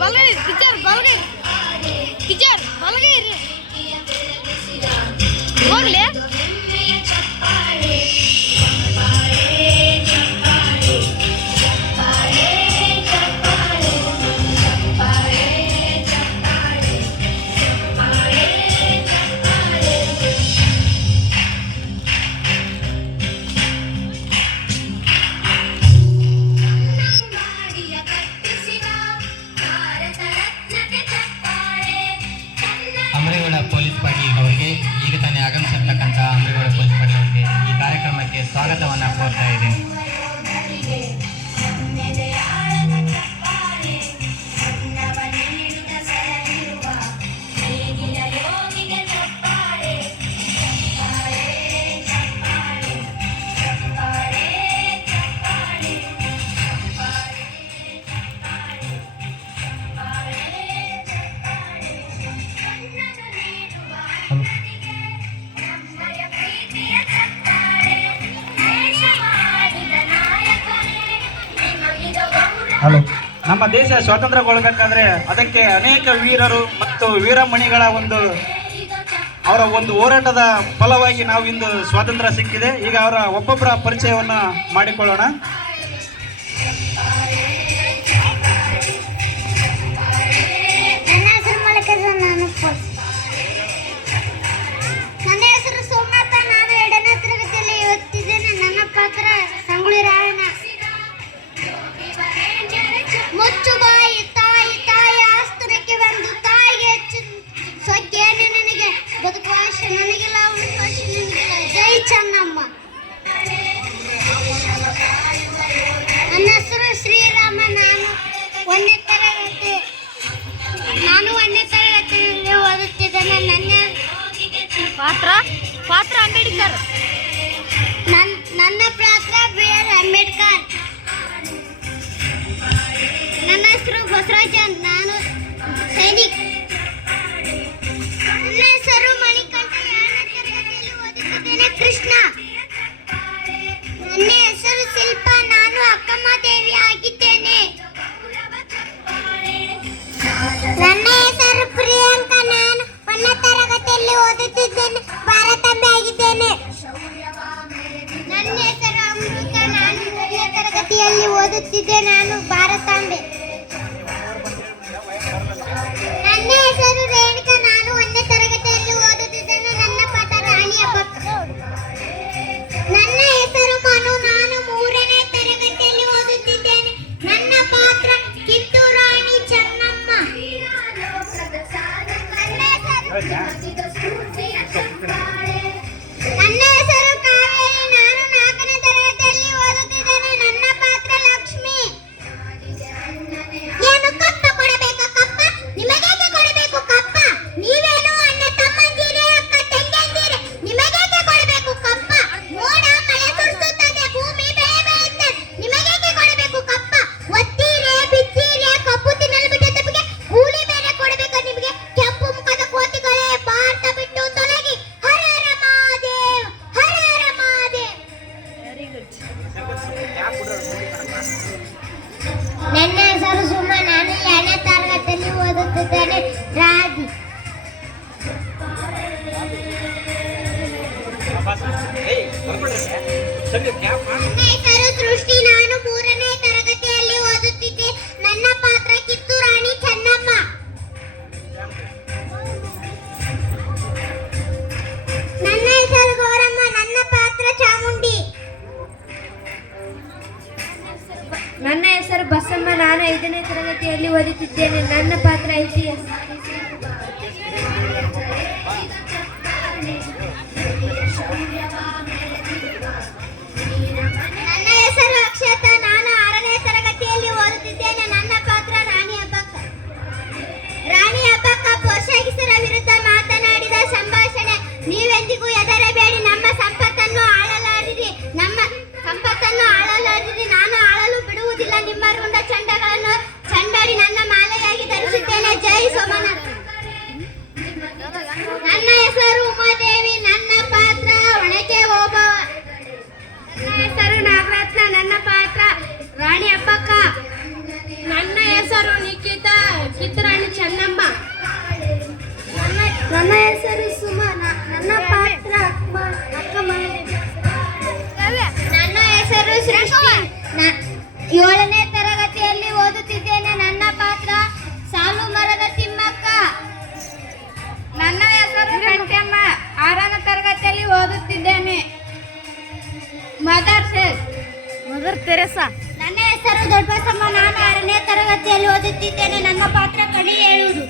Balık gider balık gider balık Var mı ಸ್ವಾಗತವನ್ನು ಕೋರ್ತಾ ಇದ್ದೀನಿ ಹಲೋ. ನಮ್ಮ ದೇಶ ಸ್ವಾತಂತ್ರ್ಯಗೊಳ್ಳಬೇಕಾದ್ರೆ ಅದಕ್ಕೆ ಅನೇಕ ವೀರರು ಮತ್ತು ವೀರಮಣಿಗಳ ಒಂದು ಅವರ ಒಂದು ಹೋರಾಟದ ಫಲವಾಗಿ ನಾವು ಇಂದು ಸ್ವಾತಂತ್ರ್ಯ ಸಿಕ್ಕಿದೆ. ಈಗ ಅವರ ಒಬ್ಬೊಬ್ಬರ ಪರಿಚಯವನ್ನು ಮಾಡಿಕೊಳ್ಳೋಣ. de treinar no bar. ನನ್ನ ಹೆಸರು ಸುಮ್ಮ ನಾನು ಎರಡನೇ ತರಗತಿಯಲ್ಲಿ ಓದುತ್ತಿದ್ದೇನೆ ರಾಗಿ ಏಯ್ ಬರ್ಕೊಂಡ್ರೆ ನನ್ನ ಹೆಸರು ಬಸಮ್ಮ. ನಾನು ಐದನೇ ತರಗತಿಯಲ್ಲಿ ಓದುತ್ತಿದ್ದೇನೆ. ನನ್ನ ಪಾತ್ರ ಐತಿ ಕೈಗೊಂಡ ಚಂಡಗಳನ್ನು ಚಂಡಾಡಿ ನನ್ನ ಮಾಲೆಯಾಗಿ ಧರಿಸುತ್ತೇನೆ. ಜೈ ಸೋಮನಾಥ. ನನ್ನ ಹೆಸರು ಉಮಾದೇವಿ, ನನ್ನ ಪಾತ್ರ ಒಣಕೆ ಓಬವ ನನ್ನ ಹೆಸರು ನಾಗರತ್ನ, ನನ್ನ ಪಾತ್ರ ರಾಣಿ ಅಪ್ಪಕ್ಕ. ನನ್ನ ಹೆಸರು ನಿಖಿತಾ ಚಿತ್ರಾಣಿ ಚೆನ್ನಮ್ಮ. ನನ್ನ ಹೆಸರು ಸುಮನ ನನ್ನ ಪಾತ್ರ ಅಕ್ಕ ನನ್ನ ಹೆಸರು ಶ್ರೀ ಏಳನೇ ಮದರ್ ತೆರೆಸಾ? ನನ್ನ ಹೆಸರು ದೊಡ್ಡಬಸಮ್ಮ. ನಾನು ಆರನೇ ತರಗತಿಯಲ್ಲಿ ಓದುತ್ತಿದ್ದೇನೆ. ನನ್ನ ಪಾತ್ರ ಕಣಿ ಹೇಳುವುದು.